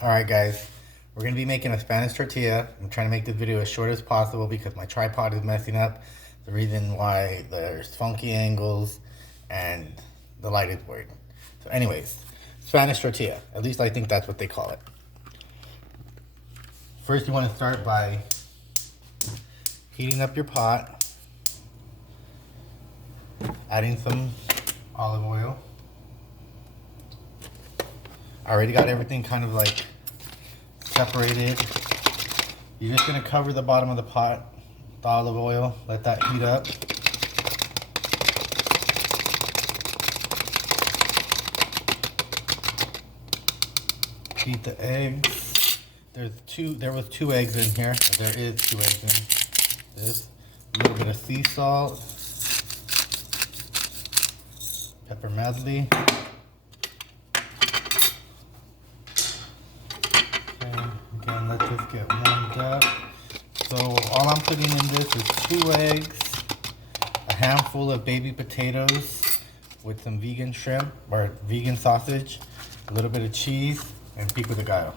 Alright guys, we're going to be making a Spanish tortilla. I'm trying to make this video as short as possible because my tripod is messing up. The reason why there's funky angles and the light is weird. So anyways, Spanish tortilla. At least I think that's what they call it. First you want to start by heating up your pot, adding some olive oil. I already got everything kind of like separated. You're just gonna cover the bottom of the pot with olive oil, let that heat up. Heat the eggs. There was two eggs in here. There is 2 eggs in this. A little bit of sea salt, pepper medley. Again, let this get warmed up. So all I'm putting in this is 2 eggs, a handful of baby potatoes with some vegan shrimp or vegan sausage, a little bit of cheese, and pico de gallo.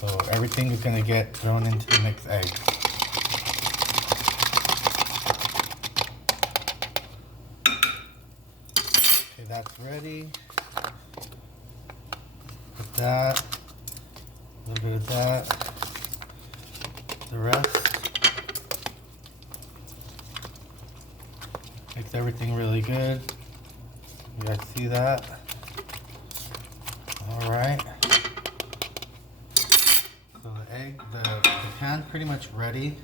So everything is going to get thrown into the mixed eggs. Okay, that's ready. Put that, a little bit of that, the rest. Mix everything really good. You guys see that? All right. So the pan's pretty much ready.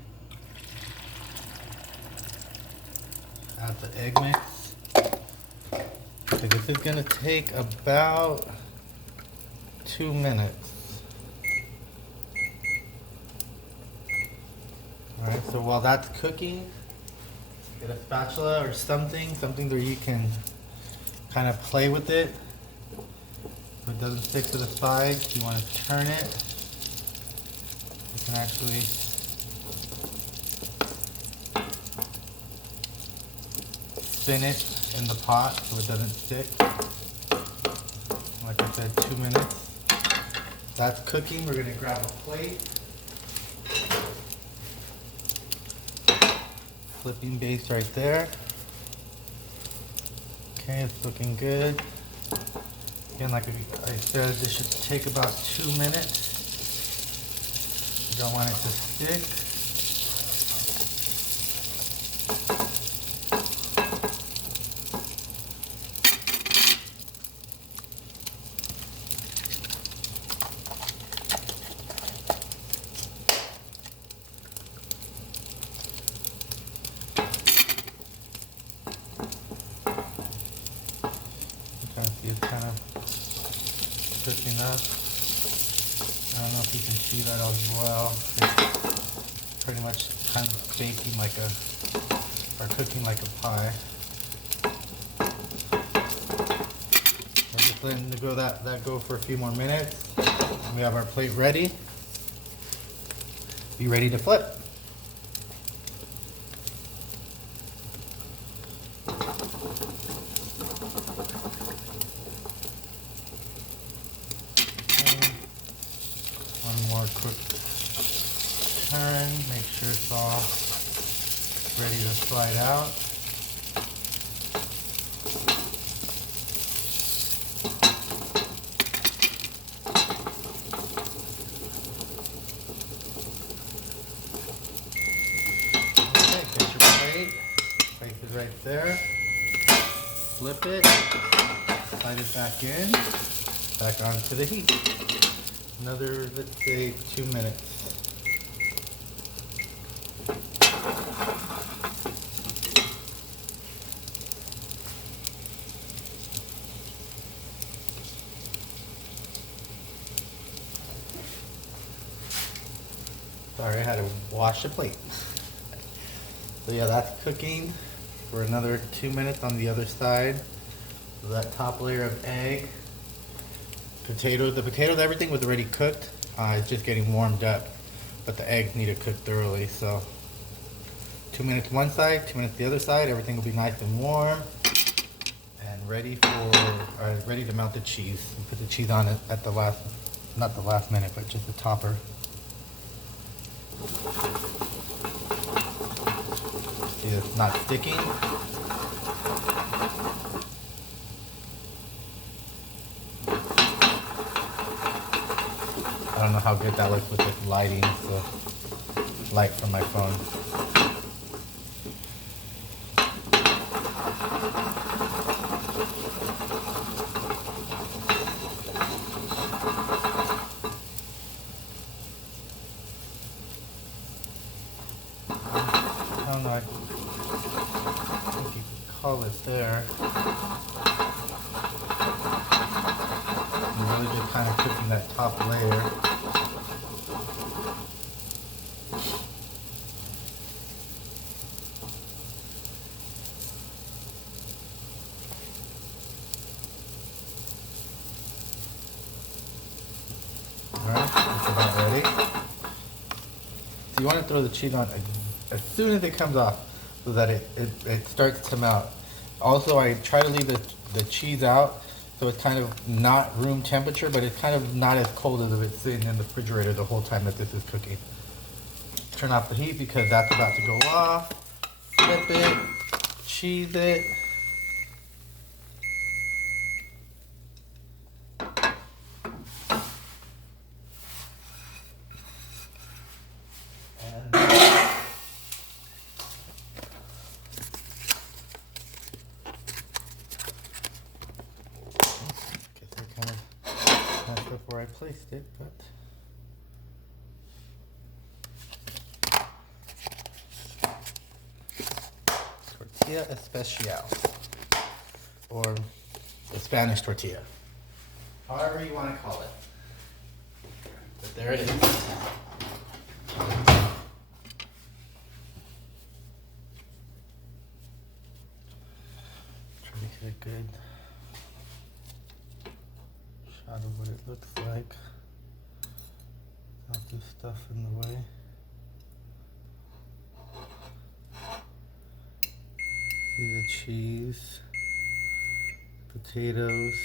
Add the egg mix. So this is gonna take about 2 minutes. All right, so while that's cooking, get a spatula or something that you can kind of play with it so it doesn't stick to the sides. You want to turn it. You can actually spin it in the pot so it doesn't stick. Like I said, 2 minutes. That's cooking. We're gonna grab a plate. Flipping base right there. Okay, it's looking good. Again, like I said, this should take about 2 minutes. You don't want it to stick. See, it's kind of cooking up. I don't know if you can see that as well. It's pretty much kind of baking like or cooking like a pie. We're just letting it go that go for a few more minutes. We have our plate ready. Be ready to flip. One more quick turn, make sure it's all ready to slide out. Okay, get your plate. Place it right there. Flip it. Slide it back in. Back onto the heat. Another, let's say, 2 minutes. Sorry, I had to wash the plate. So yeah, that's cooking for another 2 minutes on the other side. So that top layer of egg, the potatoes, everything was already cooked. It's just getting warmed up, but the eggs need to cook thoroughly. So 2 minutes one side, 2 minutes the other side. Everything will be nice and warm. and ready to melt the cheese. We put the cheese on it at the last, not the last minute, but just the topper. See, it's not sticking. I don't know how good that looks with this lighting. It's the light from my phone. I don't know, I think you could call it there. I'm really just kind of cooking that top layer. Alright, that's about ready. So you want to throw the cheese on as soon as it comes off so that it starts to melt. Also, I try to leave the cheese out so it's kind of not room temperature, but it's kind of not as cold as if it's sitting in the refrigerator the whole time that this is cooking. Turn off the heat because that's about to go off. Flip it, cheese it. Before I placed it, but tortilla especial, or the Spanish tortilla, however you want to call it. But there it is. Try to get a good shot of what it looks like without this stuff in the way. See the cheese, potatoes.